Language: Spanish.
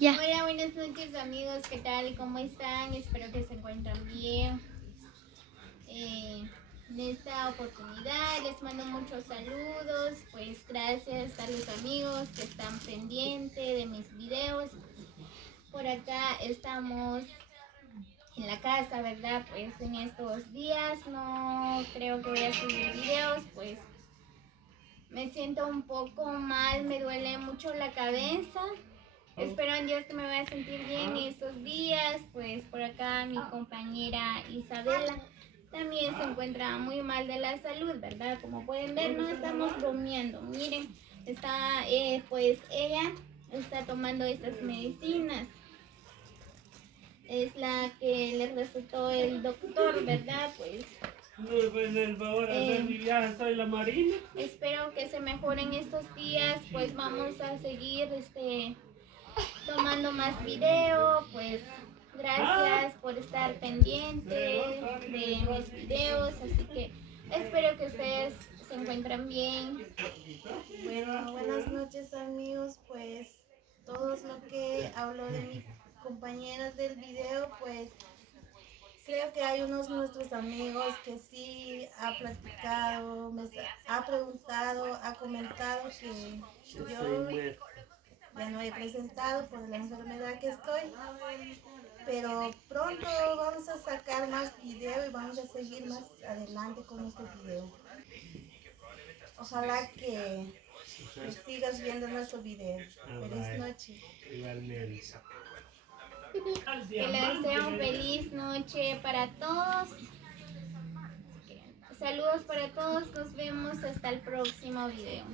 Ya. Hola, buenas noches amigos, ¿qué tal? ¿Cómo están? Espero que se encuentren bien. En esta oportunidad les mando muchos saludos, pues gracias a los amigos que están pendientes de mis videos. Por acá estamos en la casa, ¿verdad? Pues en estos días no creo que voy a subir videos, pues me siento un poco mal, me duele mucho la cabeza. Espero en Dios que me vaya a sentir bien estos días. Pues por acá mi compañera Isabela también se encuentra muy mal de la salud, ¿verdad? Como pueden ver, no estamos bromeando. Miren, está, pues ella está tomando estas medicinas. Es la que le recetó el doctor, ¿verdad? Pues el favor de hacer mi viaje, soy la Marina. espero que se mejoren estos días. Pues vamos a seguir tomando más video. Pues gracias por estar pendiente de mis videos, así que espero que ustedes se encuentren bien. Bueno, buenas noches amigos, pues todos lo que hablo de mis compañeras del video, pues creo que hay unos nuestros amigos que sí ha platicado, ha preguntado, ha comentado que yo ya no he presentado por la enfermedad que estoy, pero pronto vamos a sacar más video y vamos a seguir más adelante con este video. Ojalá que sigas viendo nuestro video. Feliz noche. Igualmente. Que les deseo feliz noche para todos. Saludos para todos, nos vemos hasta el próximo video.